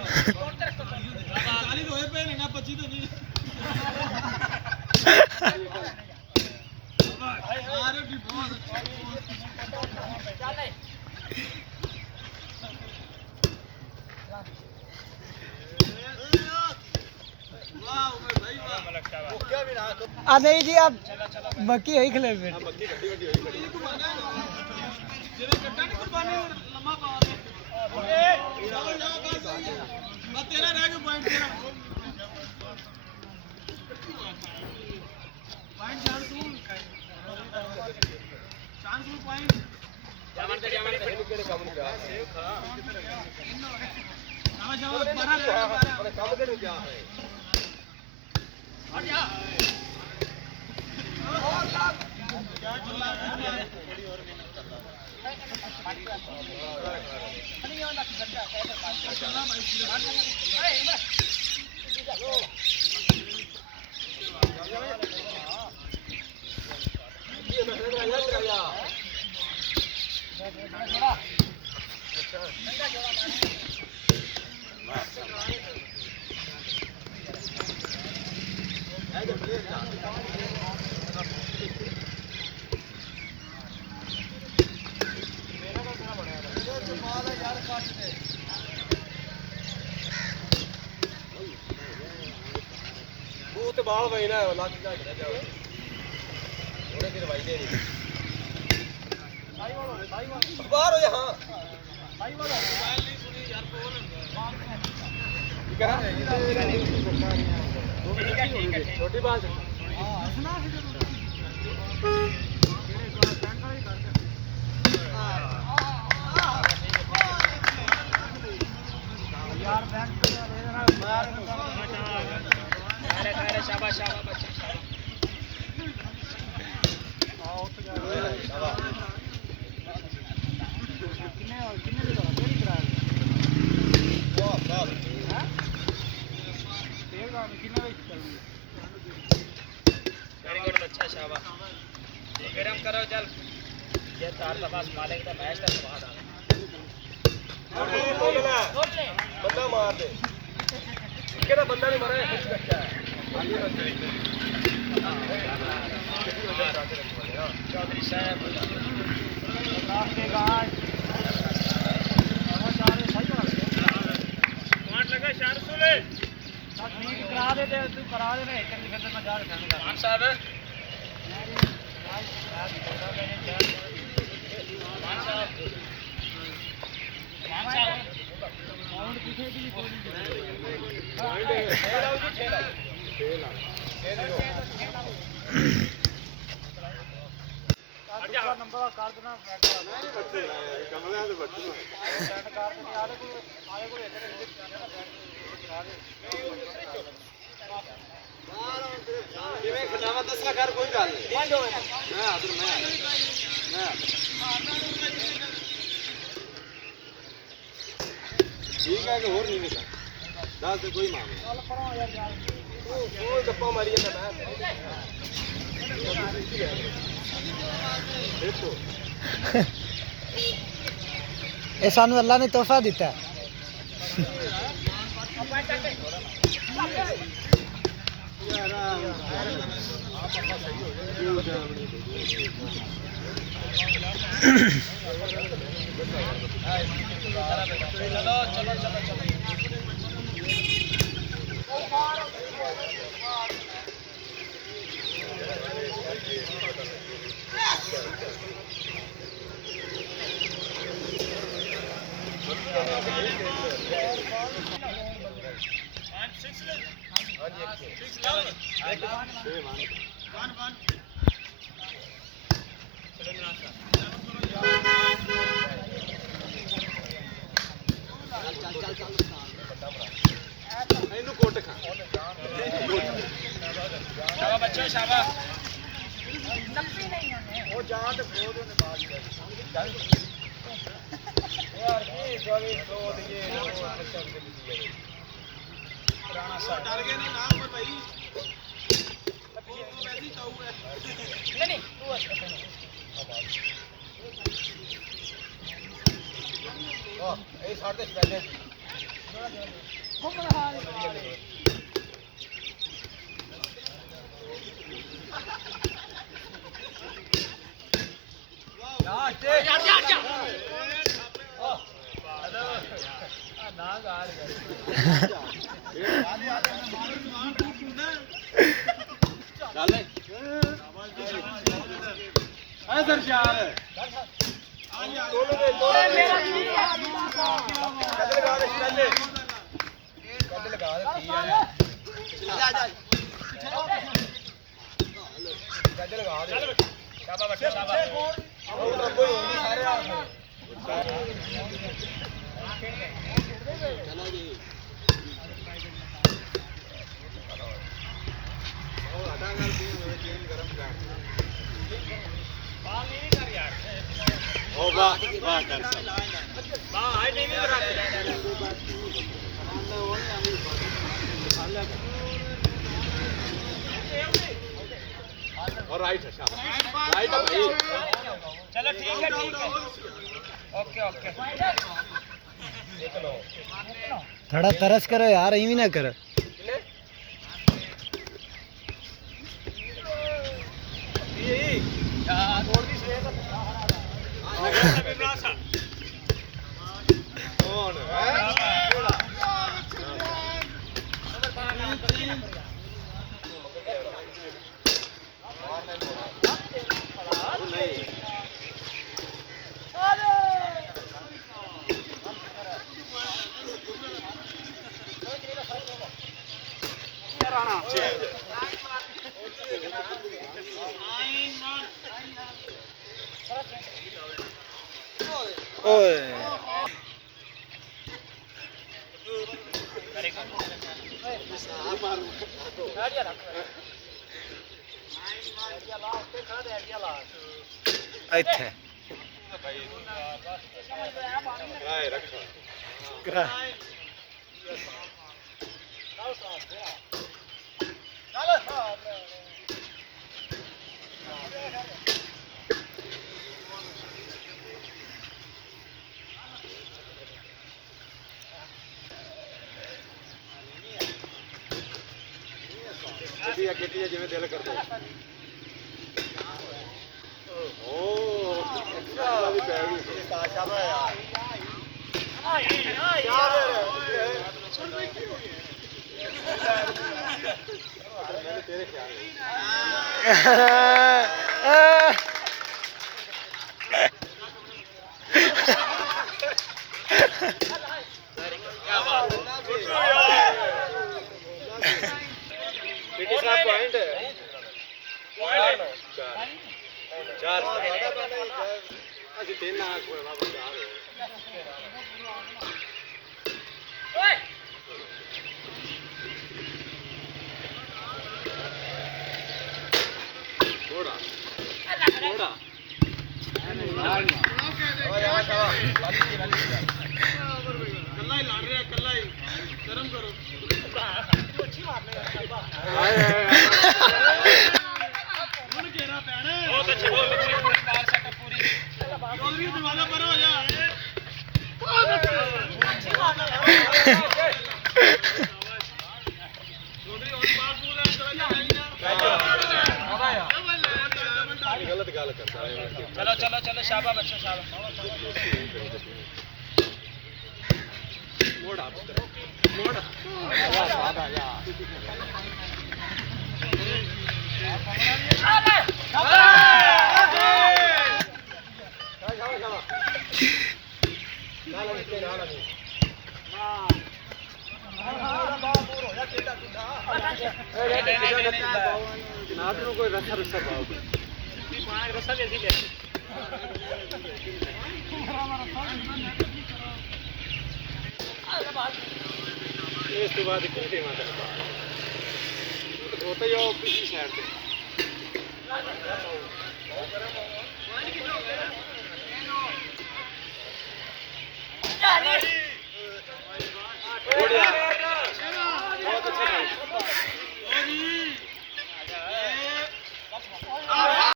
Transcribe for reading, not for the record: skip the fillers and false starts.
40 ਹੋਏ ਪਏ ਨੇ ਨਾ 25 ਤੋਂ ਨਹੀਂ ਆਰੇ ਵੀ ਬਹੁਤ नहीं जी आप बक्की है खिले पे तेरा रह गया पॉइंट तेरा पॉइंट चांस पॉइंट बाल भाई ना लाख का जाओ थोड़े देर भाई दे बाहर हो यहां भाई वाला मोबाइल नहीं सुनी यार बोल ठीक है छोटी बात हां सुना यार बैंक पे मार शाबाश शाबाश बच्चा आओ तो जा शाबाश कितने भी करो तेरी करा बहुत बहुत हां तेल का कितने भी चल वेरी गुड बच्चा शाबाश गरम करो चल ये तार तपास मालेगा तो मैच तक बाहर आ बंदा मार दे केड़ा बंदा नहीं मारा है बच्चा है चौधरी साहब लगा शार सुले करा दे तू करा दे साहब नंबर कर देना कमले से बच्चों सेट कर देने आले को इधर किवें खटावा दसला कर कोई गल नहीं मैं हाजिर मैं ठीक है कि और नहीं निकल दाल से कोई मांग चल परो यार कोई गप्पा मारी जाता मैं देखो ये सानू अल्लाह ने तोहफा दिता है चलो चलो चलो चलो बच्चों शाबाश वो जान तो बहुत ने बात यार ये जोली दो ये बच्चा के लिए पुराना सा डर गए नहीं नाम पर भाई वो वैसे ही कहू है नहीं तू ओ ए साथ से पहले चलो ठीक है ओके ओके थोड़ा तरस करो यार, यूं ना करो। ओए ਇੱਥੇ ਜਿਵੇਂ ਦਿਲ ਕਰਦਾ ਓ ਵੀ ਪੈ ਗਈ ਤਾਸ਼ਾ ਦਾ ਯਾਰ ਤੇਰੇ ਖਿਆਲ पॉइंट चार ਅਸੀਂ ਤਿੰਨ ਆ ਕੋਲਾ ਬਚਾ ਰਹੇ ਥੋੜਾ ਥੋੜਾ ਕੱਲਾ ਹੀ ਲੜ ਰਿਹਾ ਕੱਲਾ ਹੀ ਸ਼ਰਮ ਕਰੋ ਅੱਛੀ ਮਾਰਨੇ ਹੁਣ ਘੇਰਾ ਪੈਣਾ ਬਹੁਤ ਅੱਛੀ ਬਹੁਤ ਅੱਛੀ ਬਾਲ ਸੈਟ ਪੂਰੀ ਚੌਧਰੀ ਦਰਵਾਜ਼ਾ ਪਰ ਹੋ ਜਾ ਬਹੁਤ ਅੱਛੀ ਮਾਰਨਾ ਚੌਧਰੀ ਹੋਰ ਬਾਲ ਪੂਰਾ ਚਲਾ ਜਾਈਨਾ ਗਲਤ ਗੱਲ ਕਰਦਾ ਹੈ ਚਲੋ ਚਲੋ ਚਲੋ ਸ਼ਾਬਾਸ਼ ਬੱਚੋ ਸ਼ਾਬਾਸ਼ ਮੋੜਾ ਮੋੜਾ ਆ ਜਾ जनाब को कोई रस्सा रस्सा पाओ रस्सा ले इस तो बाद कितने माता होता ही पिछली साइड पे बढ़िया